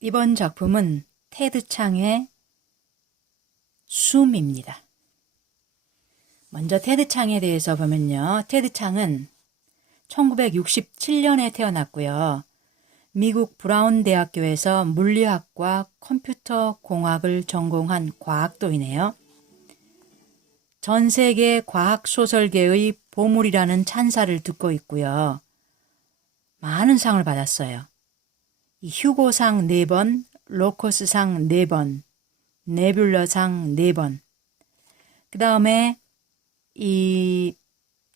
이번 작품은 테드 창의 숨입니다. 먼저 테드 창에 대해서 보면요. 테드 창은 1967년에 태어났고요. 미국 브라운 대학교에서 물리학과 컴퓨터 공학을 전공한 과학도이네요. 전 세계 과학 소설계의 보물이라는 찬사를 듣고 있고요. 많은 상을 받았어요. 휴고상 4번, 로커스상 4번, 네뷸러상 4번. 그 다음에 이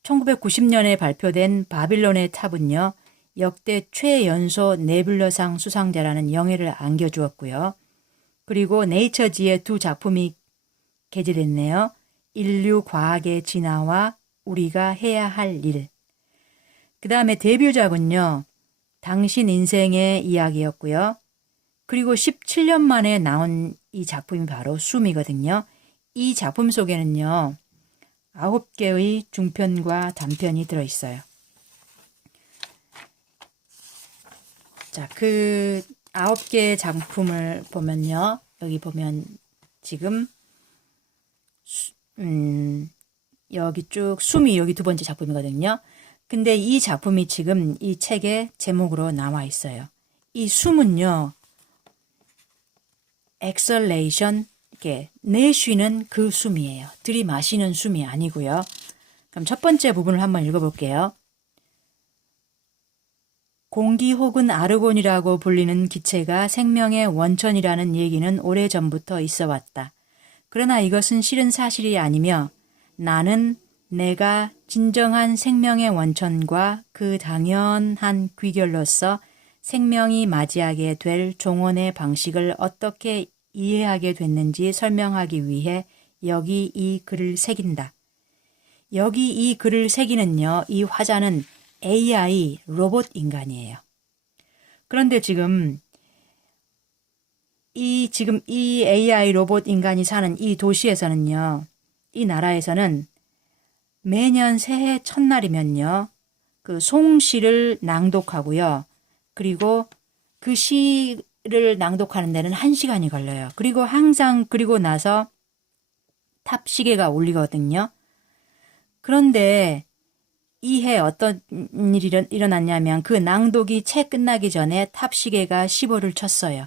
1990년에 발표된 바빌론의 탑은요. 역대 최연소 네뷸러상 수상자라는 영예를 안겨주었고요. 그리고 네이처지의 2 작품이 게재됐네요. 인류 과학의 진화와 우리가 해야 할 일. 그 다음에 데뷔작은요. 당신 인생의 이야기였고요. 그리고 17년 만에 나온 이 작품이 바로 숨이거든요. 이 작품 속에는요. 9개의 중편과 단편이 들어있어요. 자, 그 9개의 작품을 보면요. 여기 보면 지금 여기 쭉 숨이 여기 2번째 작품이거든요. 근데 이 작품이 지금 이 책의 제목으로 나와 있어요. 이 숨은요. exhalation, 이렇게 내쉬는 그 숨이에요. 들이마시는 숨이 아니고요. 그럼 첫 번째 부분을 한번 읽어볼게요. 공기 혹은 아르곤이라고 불리는 기체가 생명의 원천이라는 얘기는 오래전부터 있어 왔다. 그러나 이것은 실은 사실이 아니며 나는 내가 진정한 생명의 원천과 그 당연한 귀결로서 생명이 맞이하게 될 종언의 방식을 어떻게 이해하게 됐는지 설명하기 위해 여기 이 글을 새긴다. 여기 이 글을 새기는요. 이 화자는 AI 로봇 인간이에요. 그런데 지금 이 AI 로봇 인간이 사는 이 도시에서는요. 이 나라에서는 매년 새해 첫날이면요. 그 송시를 낭독하고요. 그리고 그 시를 낭독하는 데는 1시간이 걸려요. 그리고 항상 그리고 나서 탑시계가 울리거든요. 그런데 이 해 어떤 일이 일어났냐면 그 낭독이 채 끝나기 전에 탑시계가 15를 쳤어요.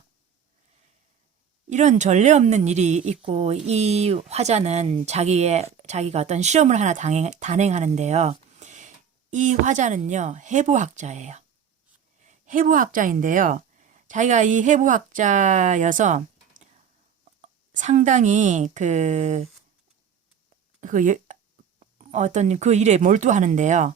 이런 전례 없는 일이 있고 이 화자는 자기가 어떤 실험을 하나 단행하는데요. 이 화자는요. 해부학자예요. 해부학자인데요. 자기가 이 해부학자여서 상당히 어떤 그 일에 몰두하는데요.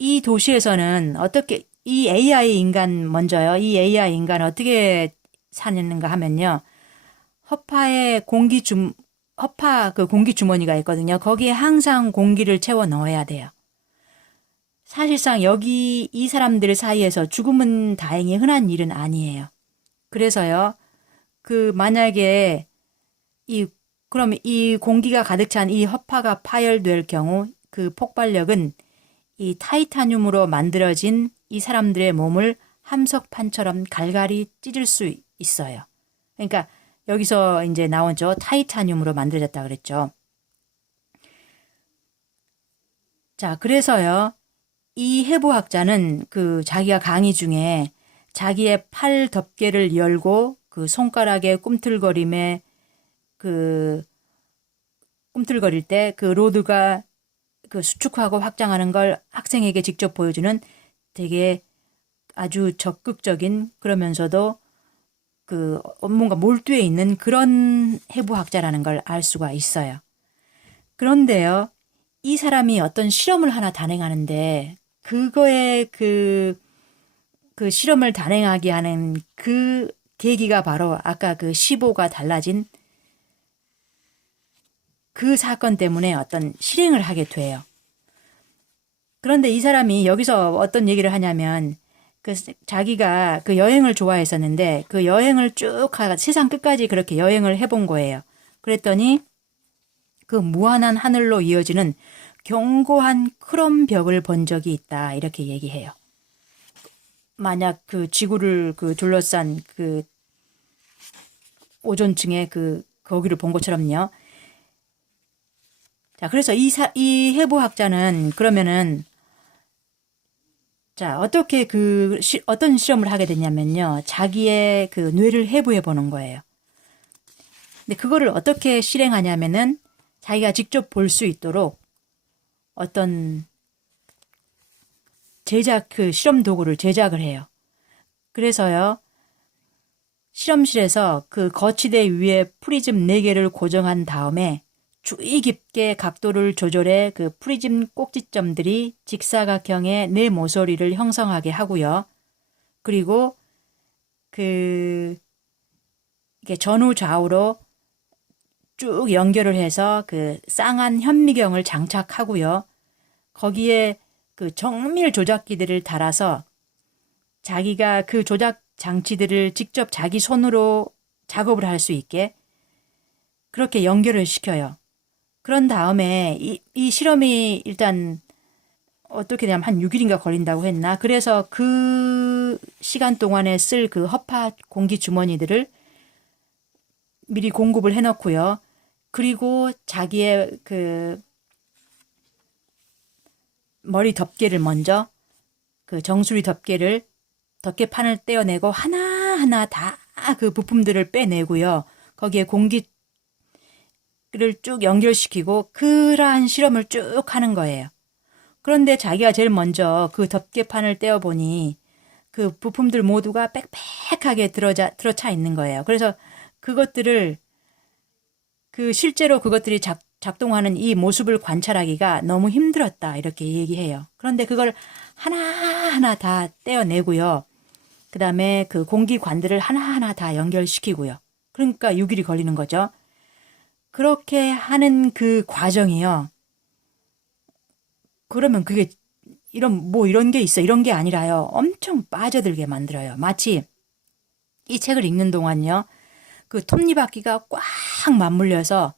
이 도시에서는 어떻게 이 AI 인간 먼저요. 이 AI 인간은 어떻게 사는가 하면요. 허파 그 공기 주머니가 있거든요. 거기에 항상 공기를 채워 넣어야 돼요. 사실상 여기 이 사람들 사이에서 죽음은 다행히 흔한 일은 아니에요. 그래서요. 만약에 그럼 이 공기가 가득 찬 이 허파가 파열될 경우 그 폭발력은 이 타이타늄으로 만들어진 이 사람들의 몸을 함석판처럼 갈갈이 찢을 수 있어요. 그러니까 여기서 이제 나오죠. 타이타늄으로 만들어졌다 그랬죠. 자, 그래서요. 이 해부학자는 자기가 강의 중에 자기의 팔 덮개를 열고 그 손가락의 꿈틀거릴 때 그 로드가 수축하고 확장하는 걸 학생에게 직접 보여주는 되게 아주 적극적인 그러면서도 뭔가 몰두해 있는 그런 해부학자라는 걸 알 수가 있어요. 그런데요, 이 사람이 어떤 실험을 하나 단행하는데 그거에 그 실험을 단행하게 하는 그 계기가 바로 아까 그 15가 달라진 그 사건 때문에 어떤 실행을 하게 돼요. 그런데 이 사람이 여기서 어떤 얘기를 하냐면 자기가 그 여행을 좋아했었는데 그 여행을 쭉 세상 끝까지 그렇게 여행을 해본 거예요. 그랬더니 그 무한한 하늘로 이어지는 견고한 크롬 벽을 본 적이 있다. 이렇게 얘기해요. 만약 그 지구를 둘러싼 오존층에 거기를 본 것처럼요. 자, 그래서 이 해부학자는 그러면은 자, 어떻게 어떤 실험을 하게 됐냐면요. 자기의 그 뇌를 해부해 보는 거예요. 근데 그거를 어떻게 실행하냐면은 자기가 직접 볼 수 있도록 어떤 실험 도구를 제작을 해요. 그래서요, 실험실에서 그 거치대 위에 프리즘 4개를 고정한 다음에 주의 깊게 각도를 조절해 그 프리즘 꼭지점들이 직사각형의 네 모서리를 형성하게 하고요. 그리고 이게 전후 좌우로 쭉 연결을 해서 그 쌍안 현미경을 장착하고요. 거기에 그 정밀 조작기들을 달아서 자기가 그 조작 장치들을 직접 자기 손으로 작업을 할 수 있게 그렇게 연결을 시켜요. 그런 다음에 이 실험이 일단 어떻게 되냐면 한 6일인가 걸린다고 했나? 그래서 그 시간 동안에 쓸 그 허파 공기 주머니들을 미리 공급을 해놓고요. 그리고 자기의 그 머리 덮개를 먼저 그 정수리 덮개판을 떼어내고 하나하나 다 그 부품들을 빼내고요. 거기에 공기를 쭉 연결시키고 그러한 실험을 쭉 하는 거예요. 그런데 자기가 제일 먼저 그 덮개판을 떼어보니 그 부품들 모두가 빽빽하게 들어차 있는 거예요. 그래서 그것들을 실제로 그것들이 작동하는 이 모습을 관찰하기가 너무 힘들었다 이렇게 얘기해요. 그런데 그걸 하나하나 다 떼어내고요. 그 다음에 그 공기관들을 하나하나 다 연결시키고요. 그러니까 6일이 걸리는 거죠. 그렇게 하는 그 과정이요. 그러면 그게 이런 게 있어. 이런 게 아니라요. 엄청 빠져들게 만들어요. 마치 이 책을 읽는 동안요. 그 톱니바퀴가 꽉 맞물려서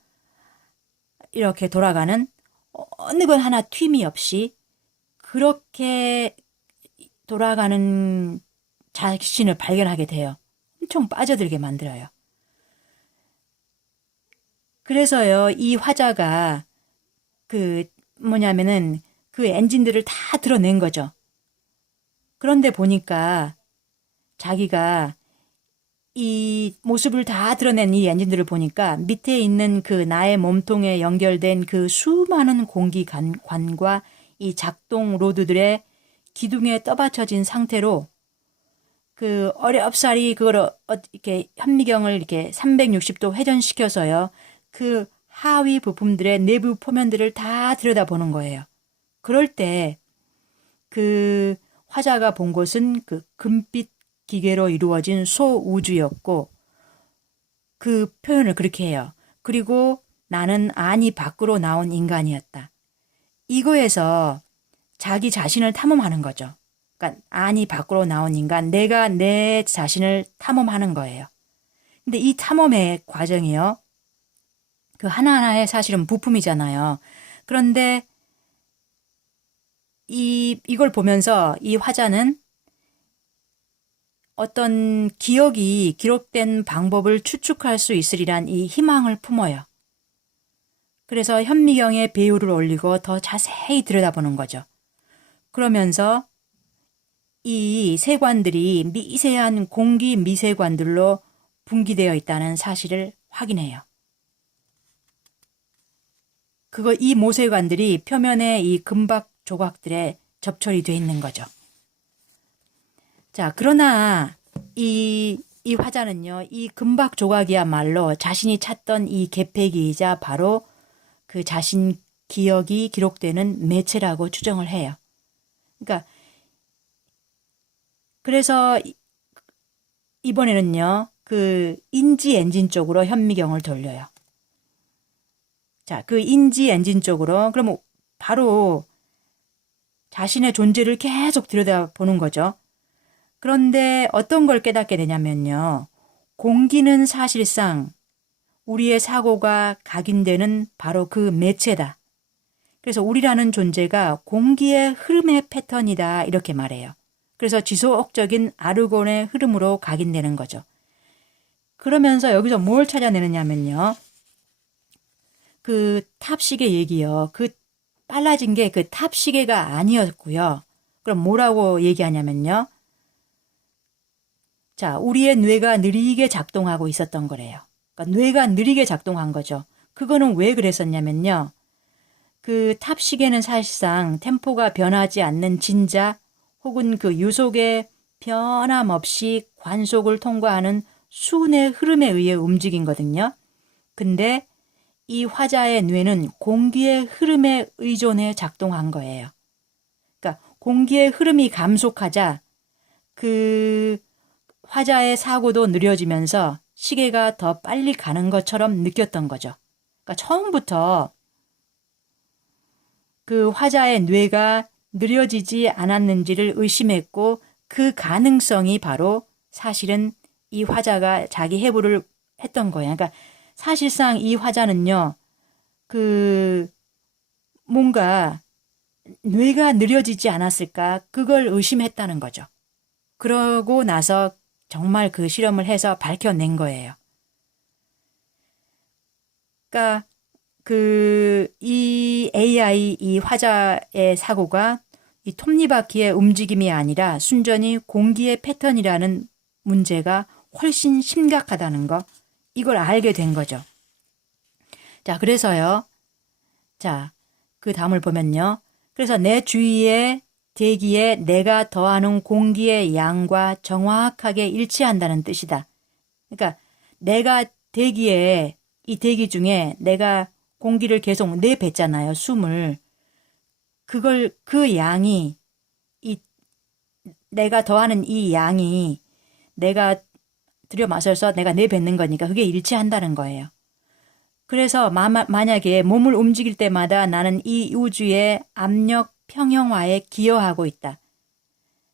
이렇게 돌아가는 어느 것 하나 휨이 없이 그렇게 돌아가는 자신을 발견하게 돼요. 엄청 빠져들게 만들어요. 그래서요, 이 화자가 뭐냐면은 그 엔진들을 다 드러낸 거죠. 그런데 보니까 자기가 이 모습을 다 드러낸 이 엔진들을 보니까 밑에 있는 그 나의 몸통에 연결된 그 수많은 공기관과 이 작동 로드들의 기둥에 떠받쳐진 상태로 그 어렵사리 그걸 이렇게 현미경을 이렇게 360도 회전시켜서요. 그 하위 부품들의 내부 표면들을 다 들여다보는 거예요. 그럴 때 그 화자가 본 것은 그 금빛 기계로 이루어진 소우주였고 그 표현을 그렇게 해요. 그리고 나는 안이 밖으로 나온 인간이었다. 이거에서 자기 자신을 탐험하는 거죠. 그러니까 안이 밖으로 나온 인간, 내가 내 자신을 탐험하는 거예요. 근데 이 탐험의 과정이요. 그 하나하나의 사실은 부품이잖아요. 그런데 이걸 보면서 이 화자는 어떤 기억이 기록된 방법을 추측할 수 있으리란 이 희망을 품어요. 그래서 현미경에 배율을 올리고 더 자세히 들여다보는 거죠. 그러면서 이 세관들이 미세한 공기 미세관들로 분기되어 있다는 사실을 확인해요. 이 모세관들이 표면에 이 금박 조각들에 접철이 되어 있는 거죠. 자, 그러나 이 화자는요, 이 금박 조각이야말로 자신이 찾던 이 계획이자 바로 그 자신 기억이 기록되는 매체라고 추정을 해요. 그러니까 그래서 이번에는요, 그 인지 엔진 쪽으로 현미경을 돌려요. 자, 그 인지 엔진 쪽으로 그러면 바로 자신의 존재를 계속 들여다보는 거죠. 그런데 어떤 걸 깨닫게 되냐면요. 공기는 사실상 우리의 사고가 각인되는 바로 그 매체다. 그래서 우리라는 존재가 공기의 흐름의 패턴이다 이렇게 말해요. 그래서 지속적인 아르곤의 흐름으로 각인되는 거죠. 그러면서 여기서 뭘 찾아내느냐면요. 그 탑시계 얘기요. 그 빨라진 게 그 탑시계가 아니었고요. 그럼 뭐라고 얘기하냐면요. 자, 우리의 뇌가 느리게 작동하고 있었던 거래요. 그러니까 뇌가 느리게 작동한 거죠. 그거는 왜 그랬었냐면요. 그 탑시계는 사실상 템포가 변하지 않는 진자 혹은 그 유속의 변함없이 관속을 통과하는 수은의 흐름에 의해 움직이거든요. 근데 이 화자의 뇌는 공기의 흐름에 의존해 작동한 거예요. 그러니까 공기의 흐름이 감속하자 그 화자의 사고도 느려지면서 시계가 더 빨리 가는 것처럼 느꼈던 거죠. 그러니까 처음부터 그 화자의 뇌가 느려지지 않았는지를 의심했고 그 가능성이 바로 사실은 이 화자가 자기 해부를 했던 거예요. 그러니까 사실상 이 화자는요. 그 뭔가 뇌가 느려지지 않았을까 그걸 의심했다는 거죠. 그러고 나서 정말 그 실험을 해서 밝혀낸 거예요. 그러니까 이 AI 이 화자의 사고가 이 톱니바퀴의 움직임이 아니라 순전히 공기의 패턴이라는 문제가 훨씬 심각하다는 거 이걸 알게 된 거죠. 자, 그래서요. 자, 그 다음을 보면요. 그래서 내 주위의 대기에 내가 더하는 공기의 양과 정확하게 일치한다는 뜻이다. 그러니까 내가 대기에 이 대기 중에 내가 공기를 계속 내뱉잖아요. 숨을. 그 양이 내가 더하는 이 양이 내가 들여 마셔서 내가 내뱉는 거니까 그게 일치한다는 거예요. 그래서 만약에 몸을 움직일 때마다 나는 이 우주의 압력 평형화에 기여하고 있다.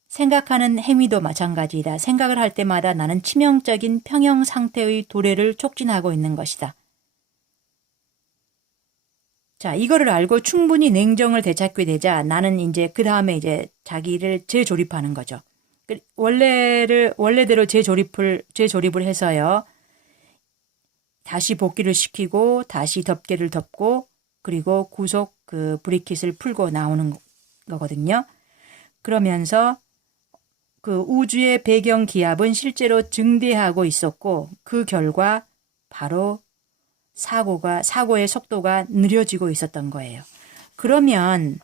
생각하는 행위도 마찬가지이다. 생각을 할 때마다 나는 치명적인 평형 상태의 도래를 촉진하고 있는 것이다. 자, 이거를 알고 충분히 냉정을 되찾게 되자 나는 이제 그 다음에 이제 자기를 재조립하는 거죠. 원래대로 재조립을 해서요. 다시 복귀를 시키고 다시 덮개를 덮고 그리고 구속 그 브레이킷을 풀고 나오는 거거든요. 그러면서 그 우주의 배경 기압은 실제로 증대하고 있었고 그 결과 바로 사고의 속도가 느려지고 있었던 거예요. 그러면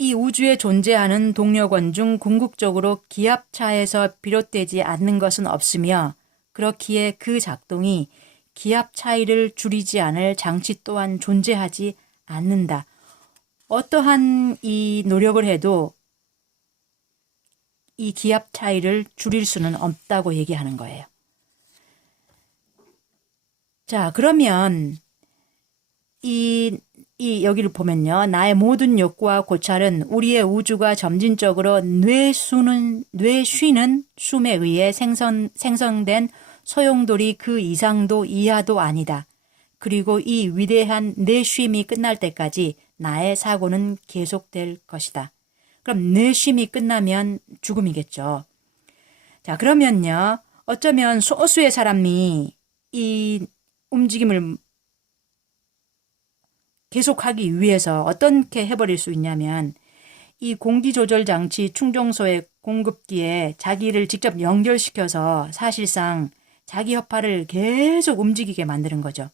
이 우주에 존재하는 동력원 중 궁극적으로 기압차에서 비롯되지 않는 것은 없으며 그렇기에 그 작동이 기압 차이를 줄이지 않을 장치 또한 존재하지 않는다. 어떠한 이 노력을 해도 이 기압 차이를 줄일 수는 없다고 얘기하는 거예요. 자, 그러면 여기를 보면요. 나의 모든 욕구와 고찰은 우리의 우주가 점진적으로 뇌쉬는 숨에 의해 생성된 소용돌이 그 이상도 이하도 아니다. 그리고 이 위대한 뇌쉼이 끝날 때까지 나의 사고는 계속될 것이다. 그럼 뇌쉼이 끝나면 죽음이겠죠. 자, 그러면요. 어쩌면 소수의 사람이 이 움직임을 계속하기 위해서 어떻게 해버릴 수 있냐면 이 공기조절 장치 충정소의 공급기에 자기를 직접 연결시켜서 사실상 자기 여파를 계속 움직이게 만드는 거죠.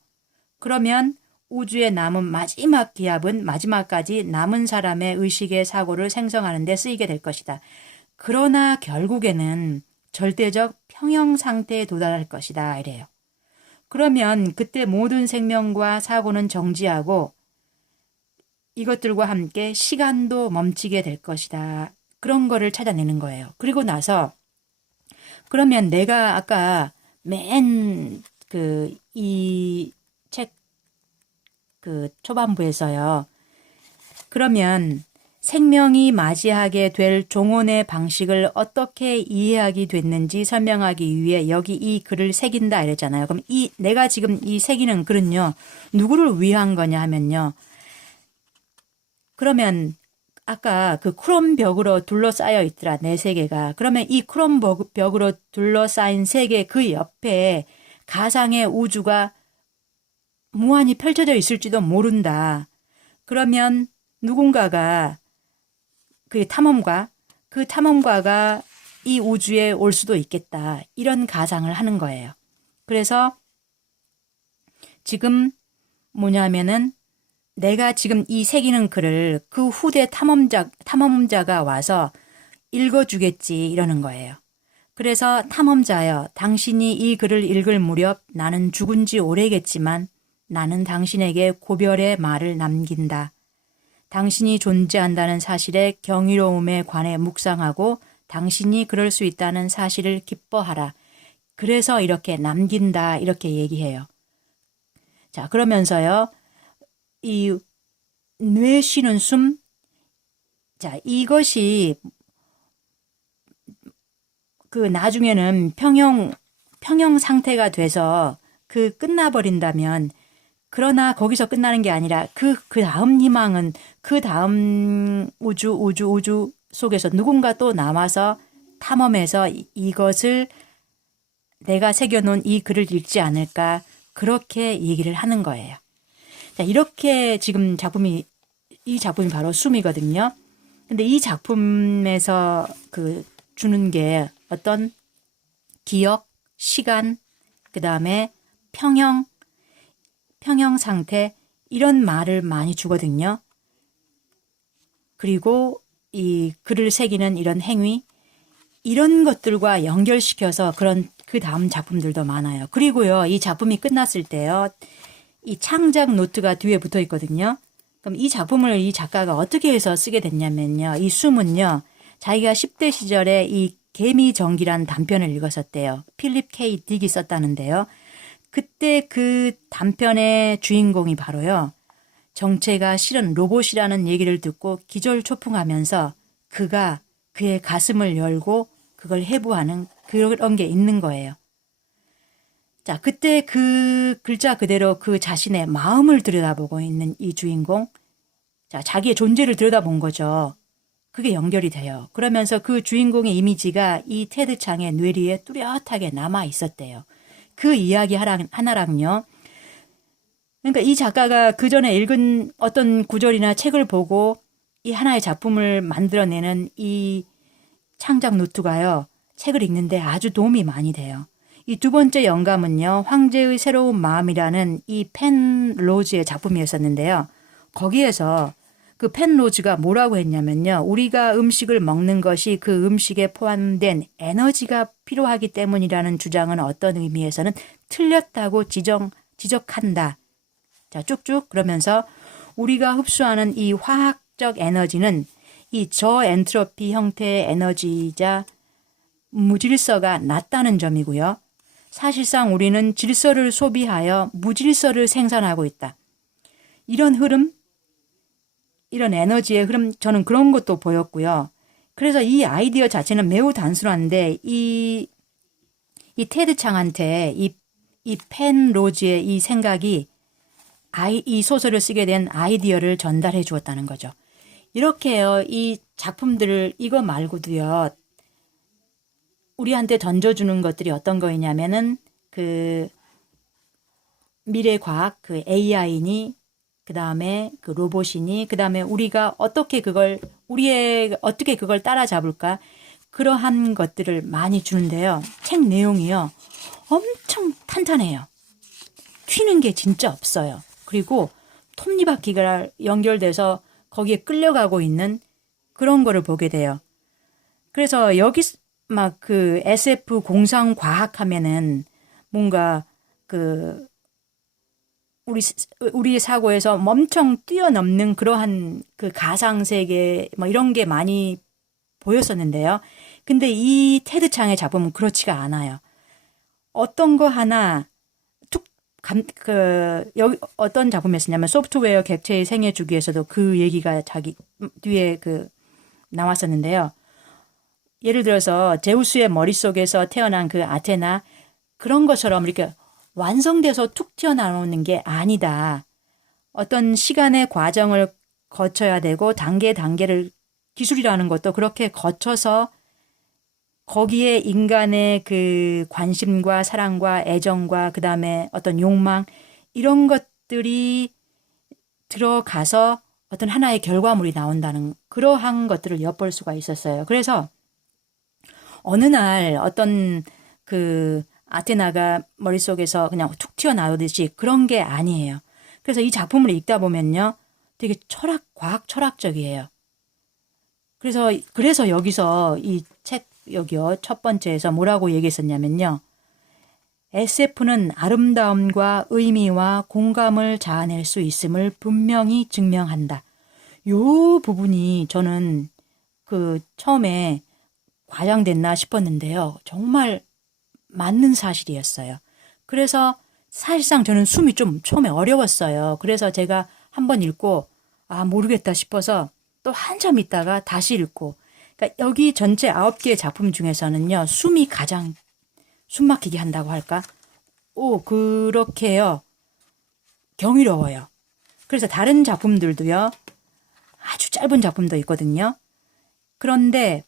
그러면 우주에 남은 마지막 기압은 마지막까지 남은 사람의 의식의 사고를 생성하는 데 쓰이게 될 것이다. 그러나 결국에는 절대적 평형 상태에 도달할 것이다. 이래요. 그러면 그때 모든 생명과 사고는 정지하고 이것들과 함께 시간도 멈추게 될 것이다. 그런 거를 찾아내는 거예요. 그리고 나서 그러면 내가 아까 맨 이 책 초반부에서요. 그러면 생명이 맞이하게 될 종언의 방식을 어떻게 이해하게 됐는지 설명하기 위해 여기 이 글을 새긴다 이랬잖아요. 그럼 내가 지금 이 새기는 글은요. 누구를 위한 거냐 하면요. 그러면 아까 그 크롬 벽으로 둘러싸여 있더라, 내 세계가. 그러면 이 크롬 벽으로 둘러싸인 세계 그 옆에 가상의 우주가 무한히 펼쳐져 있을지도 모른다. 그러면 누군가가 그 탐험가가 이 우주에 올 수도 있겠다. 이런 가상을 하는 거예요. 그래서 지금 뭐냐면은 내가 지금 이 새기는 글을 그 후대 탐험자가 와서 읽어주겠지 이러는 거예요. 그래서 탐험자여, 당신이 이 글을 읽을 무렵 나는 죽은 지 오래겠지만 나는 당신에게 고별의 말을 남긴다. 당신이 존재한다는 사실에 경이로움에 관해 묵상하고 당신이 그럴 수 있다는 사실을 기뻐하라. 그래서 이렇게 남긴다 이렇게 얘기해요. 자, 그러면서요. 이 뇌 쉬는 숨, 자, 이것이 그 나중에는 평형 상태가 돼서 그 끝나버린다면, 그러나 거기서 끝나는 게 아니라 그 다음 희망은 그 다음 우주 속에서 누군가 또 나와서 탐험해서 이것을 내가 새겨놓은 이 글을 읽지 않을까, 그렇게 얘기를 하는 거예요. 자, 이렇게 지금 이 작품이 바로 숨이거든요. 근데 이 작품에서 그 주는 게 어떤 기억, 시간, 그 다음에 평형 상태, 이런 말을 많이 주거든요. 그리고 이 글을 새기는 이런 행위, 이런 것들과 연결시켜서 그 다음 작품들도 많아요. 그리고요, 이 작품이 끝났을 때요, 이 창작 노트가 뒤에 붙어 있거든요. 그럼 이 작품을 이 작가가 어떻게 해서 쓰게 됐냐면요. 이 숨은요, 자기가 10대 시절에 이 개미전기란 단편을 읽었었대요. 필립 K. 딕이 썼다는데요. 그때 그 단편의 주인공이 바로요, 정체가 실은 로봇이라는 얘기를 듣고 기절초풍하면서 그가 그의 가슴을 열고 그걸 해부하는 그런 게 있는 거예요. 자, 그때 그 글자 그대로 그 자신의 마음을 들여다보고 있는 이 주인공, 자, 자기의 존재를 들여다본 거죠. 그게 연결이 돼요. 그러면서 그 주인공의 이미지가 이 테드 창의 뇌리에 뚜렷하게 남아 있었대요. 그 이야기 하나랑요. 그러니까 이 작가가 그 전에 읽은 어떤 구절이나 책을 보고 이 하나의 작품을 만들어내는 이 창작 노트가요, 책을 읽는데 아주 도움이 많이 돼요. 이 두 번째 영감은요, 황제의 새로운 마음이라는 이 펜 로즈의 작품이었었는데요. 거기에서 그 펜 로즈가 뭐라고 했냐면요, 우리가 음식을 먹는 것이 그 음식에 포함된 에너지가 필요하기 때문이라는 주장은 어떤 의미에서는 틀렸다고 지적한다. 자, 쭉쭉 그러면서 우리가 흡수하는 이 화학적 에너지는 이 저엔트로피 형태의 에너지이자 무질서가 낮다는 점이고요. 사실상 우리는 질서를 소비하여 무질서를 생산하고 있다. 이런 흐름, 이런 에너지의 흐름, 저는 그런 것도 보였고요. 그래서 이 아이디어 자체는 매우 단순한데 이 테드 창한테 이 펜 로즈의 이 생각이 이 소설을 쓰게 된 아이디어를 전달해 주었다는 거죠. 이렇게요, 이 작품들을 이거 말고도요, 우리한테 던져주는 것들이 어떤 거냐면은 그 미래 과학, 그 AI니, 그 다음에 그 로봇이니, 그 다음에 우리가 어떻게 그걸 따라잡을까, 그러한 것들을 많이 주는데요. 책 내용이요, 엄청 탄탄해요. 튀는 게 진짜 없어요. 그리고 톱니바퀴가 연결돼서 거기에 끌려가고 있는 그런 거를 보게 돼요. 그래서 여기 막 그 SF 공상 과학 하면은 뭔가 그 우리 사고에서 엄청 뛰어넘는 그러한 그 가상 세계 뭐 이런 게 많이 보였었는데요. 근데 이 테드 창의 작품은 그렇지가 않아요. 어떤 거 하나 여기 어떤 작품이었냐면 소프트웨어 객체의 생애 주기에서도 그 얘기가 자기 뒤에 나왔었는데요. 예를 들어서 제우스의 머릿속에서 태어난 그 아테나, 그런 것처럼 이렇게 완성돼서 툭 튀어나오는 게 아니다. 어떤 시간의 과정을 거쳐야 되고 단계를 기술이라는 것도 그렇게 거쳐서 거기에 인간의 그 관심과 사랑과 애정과 그다음에 어떤 욕망 이런 것들이 들어가서 어떤 하나의 결과물이 나온다는 그러한 것들을 엿볼 수가 있었어요. 그래서 어느 날 어떤 그 아테나가 머릿속에서 그냥 툭 튀어나오듯이 그런 게 아니에요. 그래서 이 작품을 읽다 보면요. 되게 과학 철학적이에요. 그래서 여기서 이 책 여기요. 첫 번째에서 뭐라고 얘기했었냐면요. SF는 아름다움과 의미와 공감을 자아낼 수 있음을 분명히 증명한다. 요 부분이 저는 그 처음에 과장됐나 싶었는데요. 정말 맞는 사실이었어요. 그래서 사실상 저는 숨이 좀 처음에 어려웠어요. 그래서 제가 한번 읽고 모르겠다 싶어서 또 한참 있다가 다시 읽고 그러니까 여기 전체 9개의 작품 중에서는요. 숨이 가장 숨막히게 한다고 할까? 그렇게요. 경이로워요. 그래서 다른 작품들도요. 아주 짧은 작품도 있거든요. 그런데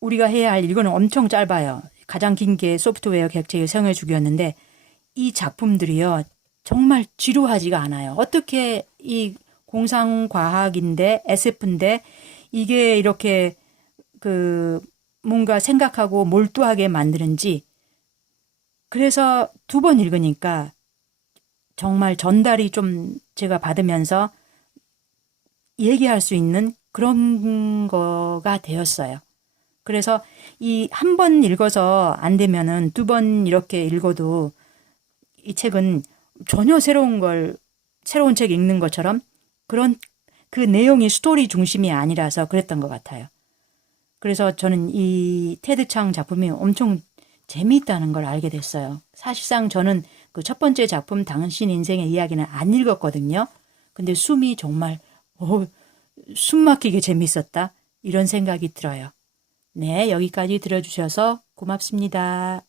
우리가 해야 할 이거는 엄청 짧아요. 가장 긴 게 소프트웨어 객체의 성의 주기였는데 이 작품들이요. 정말 지루하지가 않아요. 어떻게 이 공상과학인데 SF인데 이게 이렇게 뭔가 생각하고 몰두하게 만드는지 그래서 2번 읽으니까 정말 전달이 좀 제가 받으면서 얘기할 수 있는 그런 거가 되었어요. 그래서 이 한 번 읽어서 안 되면은 2번 이렇게 읽어도 이 책은 전혀 새로운 책 읽는 것처럼 그런 그 내용이 스토리 중심이 아니라서 그랬던 것 같아요. 그래서 저는 이 테드 창 작품이 엄청 재미있다는 걸 알게 됐어요. 사실상 저는 그 첫 번째 작품 당신 인생의 이야기는 안 읽었거든요. 근데 숨이 정말 숨막히게 재밌었다. 이런 생각이 들어요. 네, 여기까지 들어주셔서 고맙습니다.